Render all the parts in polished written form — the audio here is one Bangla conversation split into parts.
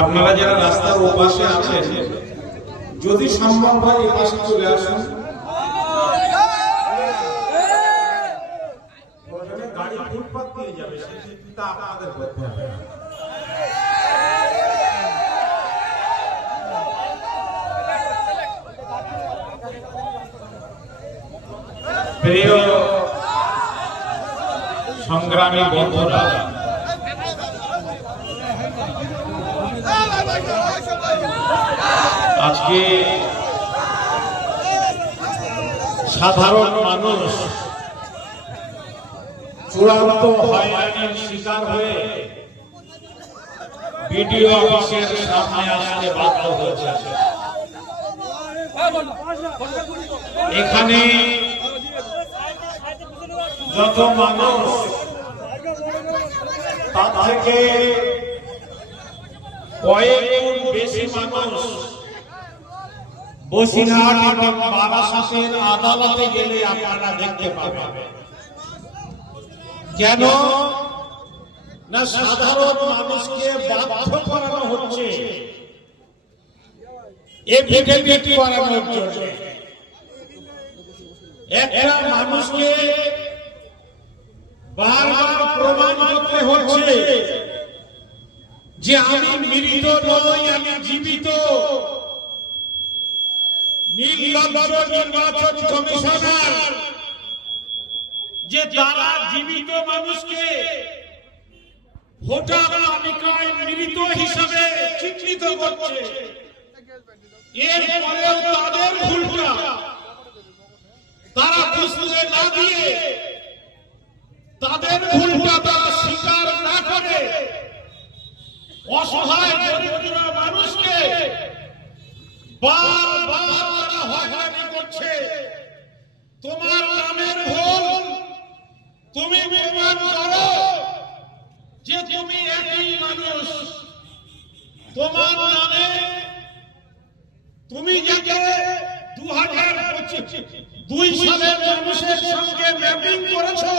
আপনারা যারা রাস্তার ওপাশে আছেন যদি সম্ভব হয় এই পাশে চলে আসুন। গাড়ি ফুটপাত দিয়ে যাবে, সেই চিন্তা আপনাদের করতে হবে। প্রিয় সংগ্রামী বন্ধুরা, আজকে সাধারণ মানুষ চূড়ান্ত হয়রানির শিকার হয়ে বিডিও অফিসের সামনে আসতে বাধ্য হয়েছে। এখানে যত মানুষ, তার থেকে কয়েক গুণ বেশি মানুষ বসিরহাট এবং বারাসাতের আদালতে গেলে আপনারা দেখতে পাবেন। কেন না সাধারণ মানুষকে বাধ্য করানো হচ্ছে এফিডেভিট করানোর জন্য। একটা মানুষকে বারবার প্রমাণ করতে হচ্ছে যে আমি মৃত নই, আমি জীবিত। নির্বাচন কমিশনার যে তারা জীবিত মানুষকে ভোটার তালিকায় মৃত হিসাবে চিহ্নিত করছে, এরপরেও তাদের ভুলটা তারা বুঝতে না দিয়ে, তাদের ভুলটা তারা স্বীকার না করে অসহায় দরিদ্র মানুষকে বারবার তারা হয়রানি করছে। তোমার নামের ভুল তুমি প্রমাণ করো যে তুমি একই মানুষ। তোমার নামে তুমি যাকে 2002 সালের মানুষের সঙ্গে ম্যাপিং করেছো,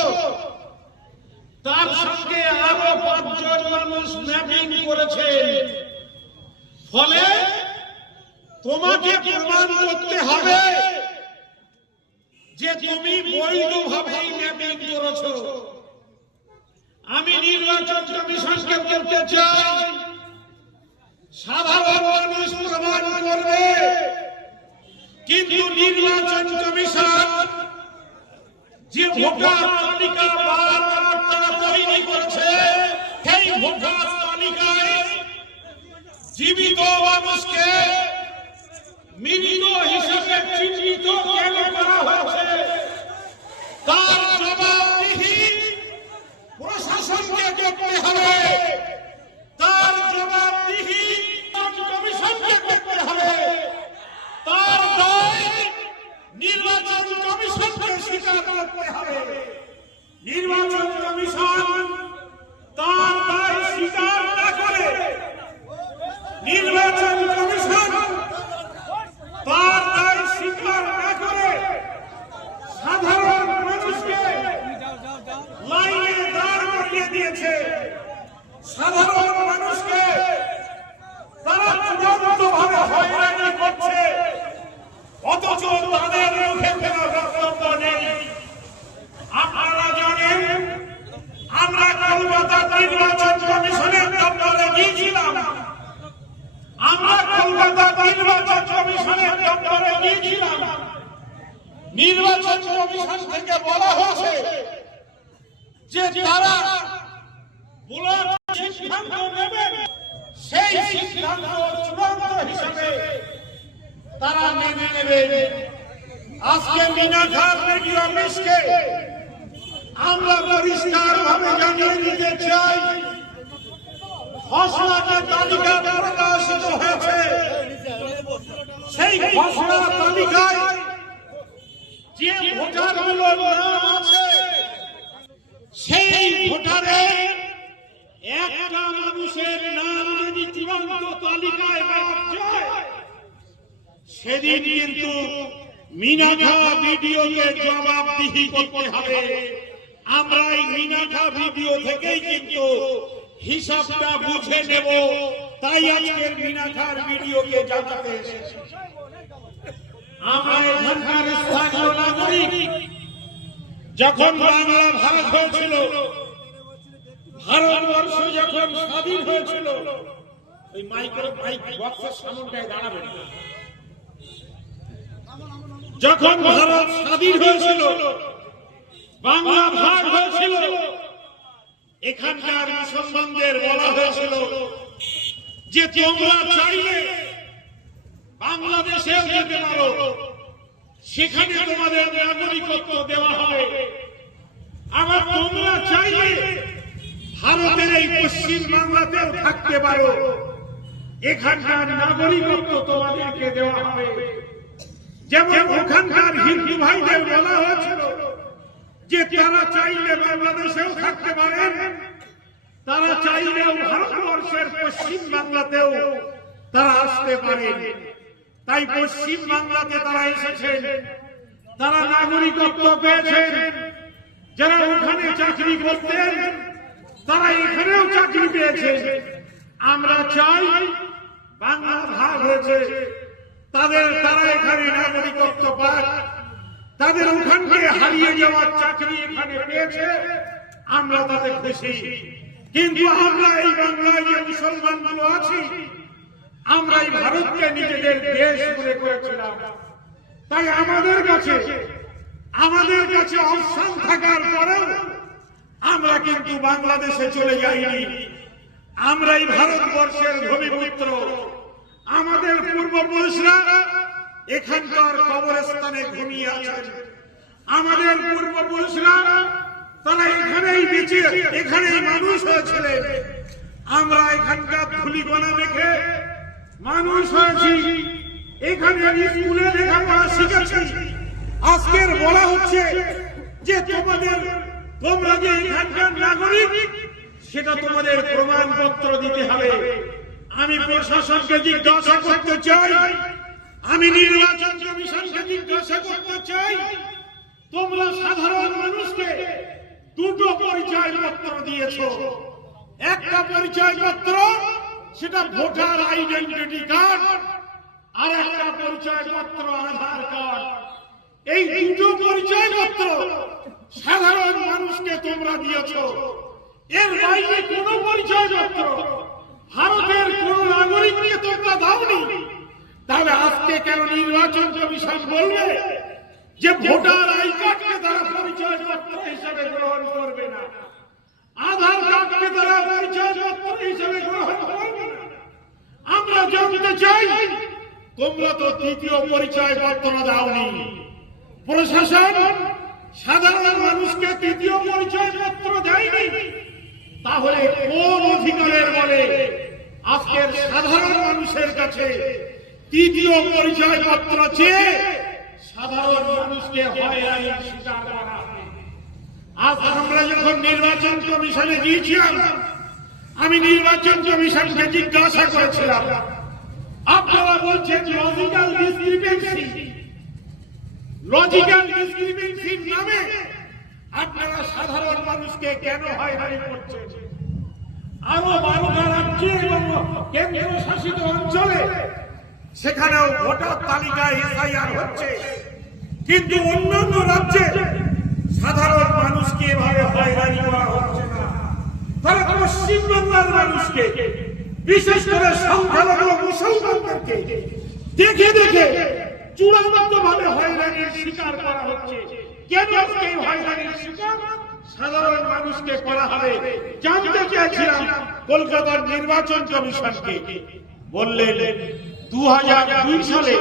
তার সঙ্গে আরো 5 জন মানুষ ম্যাপিং করেছে। ফলে তোমাকে প্রমাণ করতে হবে যে তুমি বৈধভাবে ম্যাপিং করেছো। আমি নির্বাচন কমিশনকে বলতে চাই, সাধারণ মানুষ প্রমাণ করবে, কিন্তু নির্বাচন কমিশন যে ভোটার তালিকা তারা তৈরি করেছে, সেই ভোটার তালিকায় জীবিত মানুষকে মৃত হিসেবে চিহ্নিত কেন করা হয়েছে তার জবাবদিহি প্রশাসনকে করতে হবে। তার জবাবদিহি কমিশনকে করতে হবে। তার দায় নির্বাচন কমিশনকে স্বীকার করতে হবে। নির্বাচন কমিশন তার দায় স্বীকার না করে, নির্বাচন কমিশন তার দায় স্বীকার না করে সাধারণ মানুষকে লাইনে দাঁড় করিয়ে দিয়েছে। সাধারণ মানুষকে তারা চূড়ান্তভাবে হয়রানি করছে, অথচ তাদের মুখে কোনো বক্তব্য নেই। আপনারা জানেন, আমরা কলকাতা নির্বাচন কমিশনের দপ্তরে গিয়েছিলাম। আমরা কলকাতা নির্বাচন কমিশনের দপ্তরে গিয়েছিলাম। নির্বাচন কমিশন থেকে বলা হয়েছে যে তারা সিদ্ধান্ত নেবেন, সেই সিদ্ধান্ত চূড়ান্ত হিসাবে তারা মেনে নেবেন। আজকে মিনাখার রেডিও অফিসকে আমরা পরিষ্কার ভাবে জানিয়ে দিতে চাই, খসড়া তালিকা প্রকাশিত হয়েছে। সেই খসড়া তালিকায় যে ভোটারগুলোর নাম আছে, সেই ভোটারের একটা মানুষের নাম যদি চূড়ান্ত তালিকায় পাওয়া যায়, সেদিন কিন্তু মিনাখা ভিডিওকে জবাবদিহি করতে হবে। আমরা এই মিনাখা ভিডিও থেকেই কিন্তু হিসাবটা বুঝে নেব, তাই আজকের মিনাখার ভিডিওকে জানাতে এসেছি। আমরা এখানকার স্থানীয় নাগরিক, যখন বাংলা ভাগ হয়েছিল, ভারতবর্ষ যখন স্বাধীন হয়েছিল, এই মাইক বক্সের সামনটায় দাঁড়াবেন। যখন ভারত স্বাধীন হয়েছিল, বাংলা ভাগ হয়েছিল, এখানকার মুসলমানদের বলা হয়েছিল যে তোমরা চাইলে বাংলাদেশে যেতে পারো, সেখানে তোমাদের নাগরিকত্ব দেওয়া হবে। আবার তোমরা চাইলে ভারতের এই পশ্চিম বাংলাতেও থাকতে পারো, এখানকার নাগরিকত্ব তোমাদেরকে দেওয়া হবে। যেমন ওখানকার হিন্দু ভাইদের বলা হয়েছিল যে তারা চাইলে বাংলাদেশেও থাকতে পারেন, তারা চাইলেও ভারতবর্ষের পশ্চিম বাংলাতেও তারা আসতে পারেন। তাই পশ্চিম বাংলাতে তারা এসেছেন, তারা নাগরিকত্ব পেয়েছেন। যারা ওখানে চাকরি করতেন তারা এখানেও চাকরি পেয়েছেন। আমরা চাই বাংলা ভাগ হয়েছে, তারা এখানে নাগরিকত্ব পাক, তাদের ওখানকে হারিয়ে যাওয়ার চাকরি এখানে পেয়েছে, আমরা তাতে খুশি। কিন্তু আমরা এই বাংলায় যে মুসলমানগুলো আছি, আমরা এই ভারতকে নিজেদের দেশ মনে করেছিলাম। তাই আমাদের কাছে অপশন থাকার পরেও আমরা কিন্তু বাংলাদেশে চলে যাইনি। আমরা এই ভারতবর্ষের ভূমিপুত্র। আমাদের পূর্বপুরুষরা এখানকার কবরস্থানে ঘুমিয়ে আছেন। আমাদের পূর্বপুরুষরা তারা এখানেই বেঁচে, এখানেই মানুষ হয়েছিলেন। আমরা এখানকার ধুলিকণা মেখে মানুষ হয়েছি, এখানে স্কুলে লেখাপড়া শিখেছি। আজকের বলা হচ্ছে যে তোমরা যে এখানকার নাগরিক, সেটা তোমাদের প্রমাণপত্র দিতে হবে। আমি প্রশাসনকে জিজ্ঞাসা করতে চাই, আমি নির্বাচন কমিশনকে জিজ্ঞাসা করতে চাই, তোমরা সাধারণ মানুষকে দুটো পরিচয়পত্র দিয়েছ। একটা পরিচয়পত্র সেটা ভোটার আইডেন্টিটি কার্ড, আর একটা পরিচয়পত্র আধার কার্ড। এই দুটো পরিচয়পত্র সাধারণ মানুষকে তোমরা দিয়েছ। এর বাইরে কোন পরিচয়পত্র ভারতের কোন নাগরিককে তোমরা দাওনি। তাহলে আজকে কেন নির্বাচন কমিশন বলবে যে ভোটার আই কার্ডকে তারা পরিচয়পত্র হিসেবে গ্রহণ করবে না, আধার কার্ডকে তারা পরিচয়পত্র হিসেবে গ্রহণ করবে না? আমরা জানতে চাই, তোমরা তো তৃতীয় পরিচয়পত্র দাওনি। প্রশাসন সাধারণ মানুষকে তৃতীয় পরিচয়পত্র দেয়নি, তাহলে কোন অধিকারের বলে আজকের সাধারণ মানুষের কাছে তৃতীয় পরিচয়পত্র চেয়ে সাধারণ মানুষকে হয়রানির শিকার করা হবে? আজ আমরা যখন নির্বাচন কমিশনে গিয়েছিলাম, আমি নির্বাচন কমিশনকে জিজ্ঞাসা করেছিলাম, আপনারা বলছেন লজিক্যাল ডিসক্রিমিনেন্সির নামে আপনারা সাধারণ মানুষকে কেন হয়রানি করছেন? আরো 12টা রাজ্যে এবং কেন্দ্র শাসিত অঞ্চলে সেখানেও ভোটার তালিকায় এসআইআর হচ্ছে, কিন্তু অন্যান্য রাজ্যে সাধারণ মানুষকে এভাবে হয়রানি করা হচ্ছে না। তারা পশ্চিমবাংলার মানুষকে, বিশেষ করে সংখ্যালঘু মুসলমানদেরকে দেখে দেখে চূড়ান্ত ভাবে হয়রানির শিকার করা হচ্ছে। কেন এই হয়রানির শিকার সাধারণ মানুষকে করা হবে জানতে চেয়েছিলাম কলকাতার নির্বাচন কমিশনকে। বললেন 2002 সালে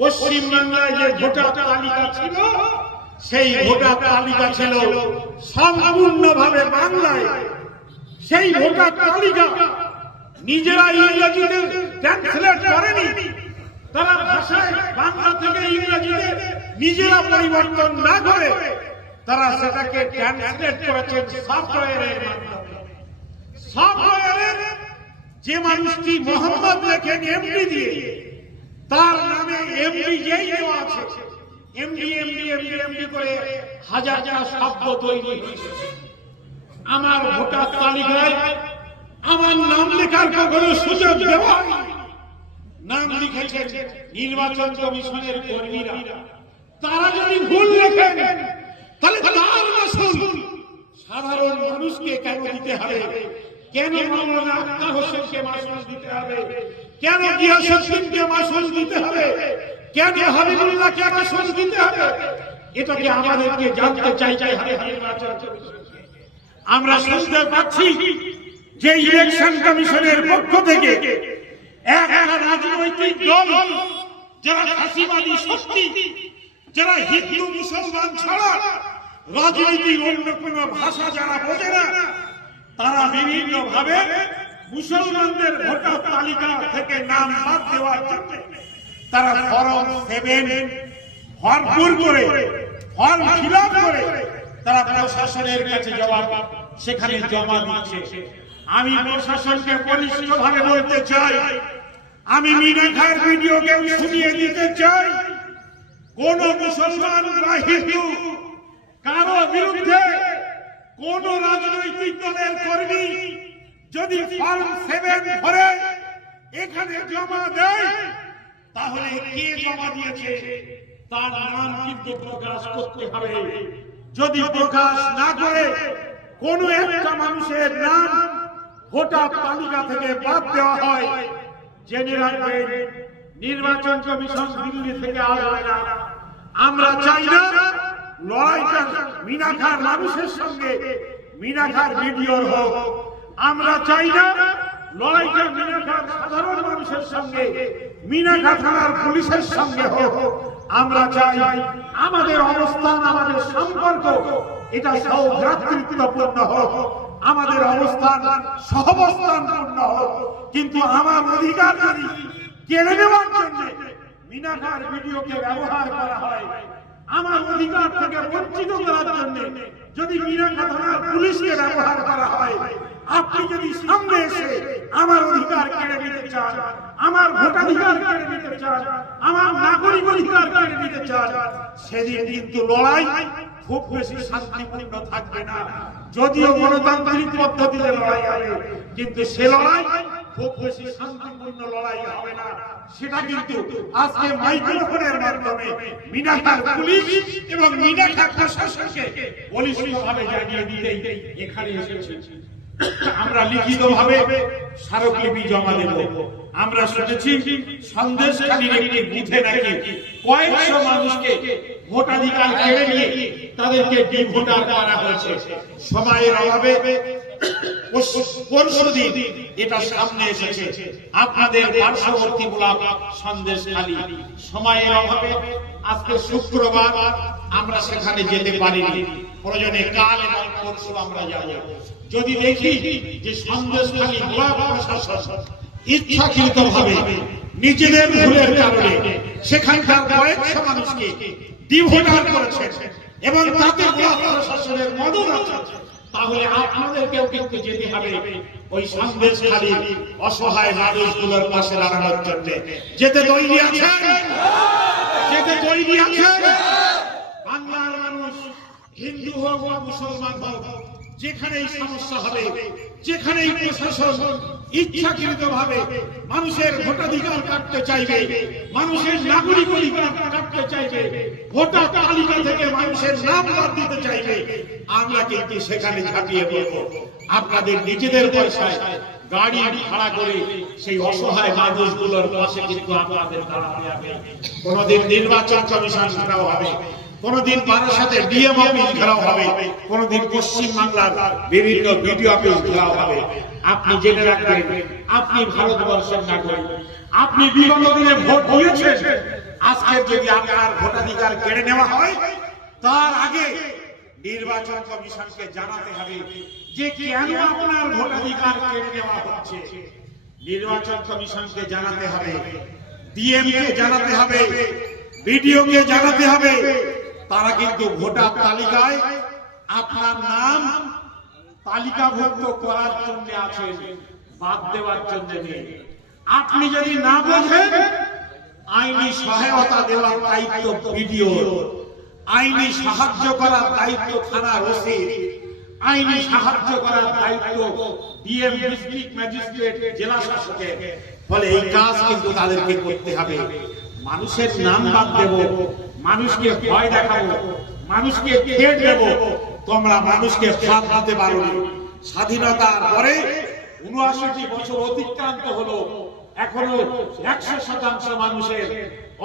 পশ্চিমবাংলায় যে ভোটার তালিকা ছিল, সেই ভোটার তালিকা ছিল সম্পূর্ণভাবে বাংলায়। সেই ভোটার তালিকা নিজেরা ইংরেজিতে ট্রান্সলেট করেনি, তারা ভাষায় বাংলা থেকে ইংরেজিতে নিজেরা পরিবর্তন না করে তারা সেটাকে ট্রান্সলেট করেছেন সফটওয়্যারের মাধ্যমে। সফটওয়্যারের যে মানুষটি মোহাম্মদ লেখেন এমডি দিয়ে, তার নামে এমডি যেই দেওয়া আছে, এমডি করে হাজারটা শব্দ তৈরি হয়েছে। আমার ভোটার তালিকায় আমার নাম লেখার কখনো সুযোগ দেওয়া হয়নি। নাম লিখেছেন নির্বাচন কমিশনের কর্মীরা। তারা যদি ভুল লেখেন তাহলে তার মাসুল সাধারণ মানুষকে কেন দিতে হবে? কেন মাওলানা আক্তার হোসেনকে মাসুল দিতে হবে? কেন গিয়াসউদ্দিনকে মাসুল দিতে হবে? কেন হাবিবুল্লাহকে মাসুল দিতে হবে? এটাকে আমাদেরকে জানতে চাইতে হবে। আমরা শুনতে পাচ্ছি যে ইলেকশন কমিশনের পক্ষ থেকে একটা রাজনৈতিক দল, যারা ফাঁসিবাদী শক্তি, যারা হিন্দু মুসলমান ছাড়া রাজনীতির অন্য কোন ভাষা যারা বোঝে না, তারা বিভিন্ন ভাবে মুসলমানদের ভোটার তালিকা থেকে নাম বাদ দেওয়ার জন্য তারা ফরম 7 ভরপুর করে ফর্ম ফিল আপ করে তারা প্রশাসনের কাছে সেখানে জমা দিচ্ছে। আমি প্রশাসনকে বলিষ্ঠভাবে বলতে চাই, আমি মিনা খায়ের ভিডিওকে শুনিয়ে দিতে চাই, কোন মুসলমান বা হিন্দু কারো বিরুদ্ধে কোন রাজনৈতিক দলের কর্মী যদি ফর্ম 7 ভরে এখানে জমা দেয়, তাহলে কে জমা দিয়েছে তার নাম কিন্তু প্রকাশ করতে হবে। যদি প্রকাশ না করে কোন একটা মানুষের নাম ভোটার তালিকা থেকে বাদ দেওয়া হয়, জেনে রাখবেন নির্বাচন কমিশন দিল্লি থেকে আসবে না। আমরা চাই না লড়াইটা মিনা খার মানুষের সঙ্গে মিনা খার ভিডিওর হোক। আমরা চাই না লড়াইটা মিনা খার সাধারণ মানুষের সঙ্গে মিনা খা থানার পুলিশের সঙ্গে হোক। আমরা চাই আমাদের অবস্থান, আমাদের সম্পর্ক এটা সৌভ্রাতৃত্বপূর্ণ হোক, আমাদের অবস্থান সহাবস্থানপূর্ণ হোক। কিন্তু আমার অধিকার যদি কেড়ে নেওয়ার জন্য মিনা খার ভিডিওকে ব্যবহার করা হয়, আমার অধিকার থেকে বঞ্চিত করার জন্য যদি মিনা খা থানার পুলিশকে ব্যবহার করা হয়, আপনি যদি সামনে এসে আমার অধিকার কেড়ে নিতে চান, আমার ভোটাধিকার কেড়ে নিতে চান, আমার নাগরিক অধিকার কেড়ে নিতে চান, সেদিন কিন্তু লড়াই খুব বেশি শান্তিপূর্ণ থাকবে না। যদিও গণতান্ত্রিক পদ্ধতিতে লড়াই হবে, কিন্তু সে লড়াই খুব বেশি শান্তিপূর্ণ লড়াই হবে না। সেটা কিন্তু আজকে মাইক্রোফোনের মাধ্যমে মিনা খার পুলিশ এবং মিনা খার প্রশাসনকে বলিষ্ঠভাবে জানিয়ে দিতেই এখানে এসেছি। আমরা লিখিতভাবে স্মারকলিপি জমা দেব। আমরা শুনেছি সন্দেশখালীর একটি বুথে নাকি কয়েকশো মানুষকে ভোটাধিকার কেড়ে নিয়ে তাদেরকে ডিভোটার করা হয়েছে। সময়ের অভাবে পরশুদিন এটা সামনে এসেছে, আপনাদের পার্শ্ববর্তী ব্লক সন্দেশখালী। সময়ের অভাবে আজকে শুক্রবার আমরা সেখানে যেতে পারিনি, প্রয়োজনে কাল এবং পরশু আমরা যাব। যদি দেখি যে সন্দেশখালী ব্লক প্রশাসন ইচ্ছাকৃতভাবে নিজেদের ভুলের কারণে সেখানকার কয়েকশো মানুষকে ডিভোটার করেছে এবং তাতে ব্লক প্রশাসনের মদত আছে, তাহলে আপনাদেরকেও কিন্তু যেতে হবে ওই সন্দেশখালী অসহায় মানুষগুলোর পাশে দাঁড়ানোর জন্য। যেতে তৈরি আছেন? যেতে তৈরি আছেন? বাংলার মানুষ হিন্দু হোক বা মুসলমান হোক, যেখানেই সমস্যা হবে, যেখানেই প্রশাসন ইচ্ছাকৃতভাবে মানুষের ভোটাধিকার কাটতে চাইবে, মানুষের নাগরিক অধিকার কাটতে চাইবে, ভোটার তালিকা থেকে মানুষের নাম বাদ দিতে চাইবে, আমরা কিন্তু সেখানে ঝাঁপিয়ে পড়বো। আপনাদের নিজেদের পয়সায় গাড়ি ভাড়া করে সেই অসহায় মানুষগুলোর পাশে কিন্তু আপনাদের দাঁড়াতে হবে। কোনদিন নির্বাচন কমিশন ঘেরাও হবে, কোনদিন বারাসাতে ডিএম অফিস ঘেরাও হবে, কোনদিন পশ্চিম বাংলার বিভিন্ন বিডিও অফিস ঘেরাও হবে। আপনি জেনে রাখবেন, আপনি ভারতবর্ষের নাগরিক, আপনি বিগত দিনে ভোট দিয়েছেন। আজকে যদি আপনার ভোটাধিকার কেড়ে নেওয়া হয়, তার আগে নির্বাচন কমিশনকে জানাতে হবে যে কেন আপনার ভোটাধিকার কেড়ে নেওয়া হচ্ছে। নির্বাচন কমিশনকে জানাতে হবে, ডিএম কে জানাতে হবে, বিডিও কে জানাতে হবে। তারা কিন্তু ভোটার তালিকায় আপনার নাম তালিকাভুক্ত করার জন্য আছেন, বাদ দেওয়ার জন্য নেই। আপনি যদি না বোঝেন, আইনি সহায়তা দেওয়ার দায়িত্ব বিডিও, আইনি সাহায্য করার দায়িত্ব থানার ওসি, আইনি সাহায্য করার দায়িত্ব ডিএম, ডিস্ট্রিক্ট ম্যাজিস্ট্রেট, জেলা শাসকের। ফলে এই কাজ কিন্তু তাদেরকে করতে হবে। মানুষের নাম বাদ দেব, মানুষকে ভয় দেখাবো, মানুষকে থ্রেট দেব, তোমরা মানুষকে ফাঁদ দিতে পারো না। স্বাধীনতার পরে ৭৯ বছর অতিক্রান্ত হলো, এখনো ১০০% মানুষের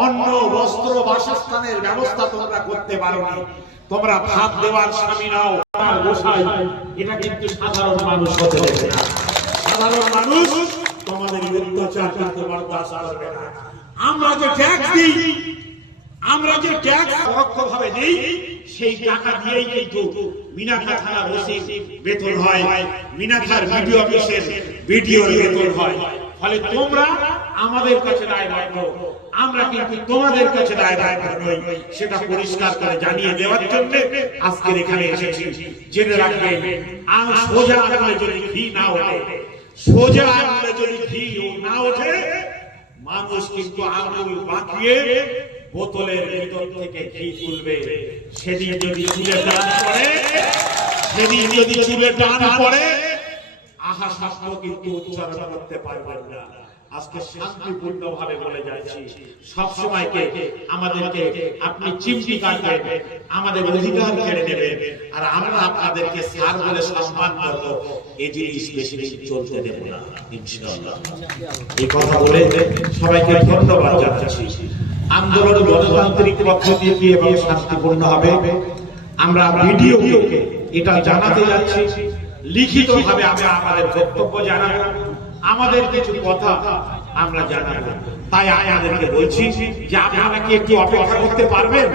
অন্ন, বস্ত্র, বাসস্থানের ব্যবস্থা তোমরা করতে পারো না। তোমরা ভাত দেওয়ার স্বামী নাও, আর গোসাই, এটা কিন্তু সাধারণ মানুষ হতে দেবে না। সাধারণ মানুষ তোমাদের অত্যাচার কিন্তু বরদাস্ত করবে না। আমরা যে ট্যাক্স দিই, আমরা যে ট্যাক্স পরোক্ষভাবে দিই, সেই টাকা দিয়েই কিন্তু মিনাখা থানার ওসির বেতন হয়, মিনাখার বিডিও অফিসের বিডিওর বেতন হয়। ফলে তোমরা আমাদের কাছে দায়বদ্ধ, আমরা কিন্তু তোমাদের কাছে দায়বদ্ধ নই। সেটা পরিষ্কার করে জানিয়ে দেওয়ার জন্য আজকের এখানে এসেছি। জেনে রাখবেন, সোজা আঙুলে যদি ঘি না ওঠে, সোজা আঙুলে যদি ঘি না ওঠে, মানুষ কিন্তু আঙুল বাঁকিয়ে বোতলের ভিতর থেকে ঘি তুলবে। সেদিন যদি চুলে টান পড়ে, সেদিন যদি চুলে টান পড়ে, আহা শব্দ কিন্তু উচ্চারণ করতে পারবেন না। আজকে শান্তিপূর্ণ ভাবে বলে যাচ্ছি, সব সময়কে আমাদেরকে আপনি চিমটি কাটবেন, আমাদের অধিকার কেড়ে নেবেন, আর আমরা আপনাদেরকে স্যার বলে সম্মান করব, এই জিনিস বেশি দিন চলতে দেব না ইনশাআল্লাহ। এই কথা বলে সবাইকে ধন্যবাদ জানাচ্ছি। আন্দোলন গণতান্ত্রিক পদ্ধতিতে এবং শান্তিপূর্ণ হবে। আমরা ভিডিওকে এটা জানাতে যাচ্ছি, লিখিত ভাবে আমরা আমাদের বক্তব্য জানাবো, আমাদের কিছু কথা আমরা জানাবো। তাই আমাদেরকে বলছি যে আপনারা কি একটু অপেক্ষা করতে পারবেন?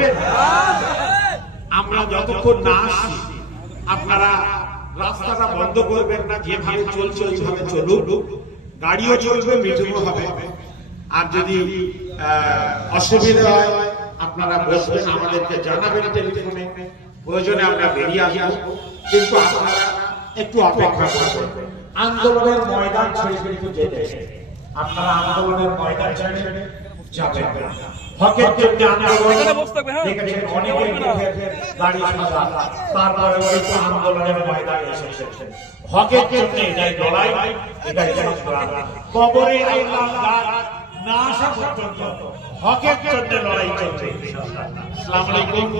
আমরা যতক্ষণ না আসি আপনারা রাস্তাটা বন্ধ করবেন না, যেভাবে চলছে ওইভাবে চলুন। গাড়িও চলবে, মিটিংও হবে। আর যদি অসুবিধা হয় আপনারা বসবেন, আমাদেরকে জানাবেন টেলিফোনে, প্রয়োজনে আমরা বেরিয়ে আসবো। কিন্তু আপনারা একটু অপেক্ষা করবেন। আন্দোলনের ময়দান ছেড়ে কিন্তু যেতে, আপনারা আন্দোলনের ময়দান ছেড়ে যাবেন না। হকের জন্য আন্দোলন দেখেছেন, অনেকের গাড়ি সাজা, তারপরে কিন্তু আন্দোলনের ময়দানে এসেছেন। হকের জন্য এটাই লড়াই, এটাই সংগ্রাম। কবরে আল্লাহ না আসা পর্যন্ত হকের জন্য লড়াই চলছে। আসসালামু আলাইকুম।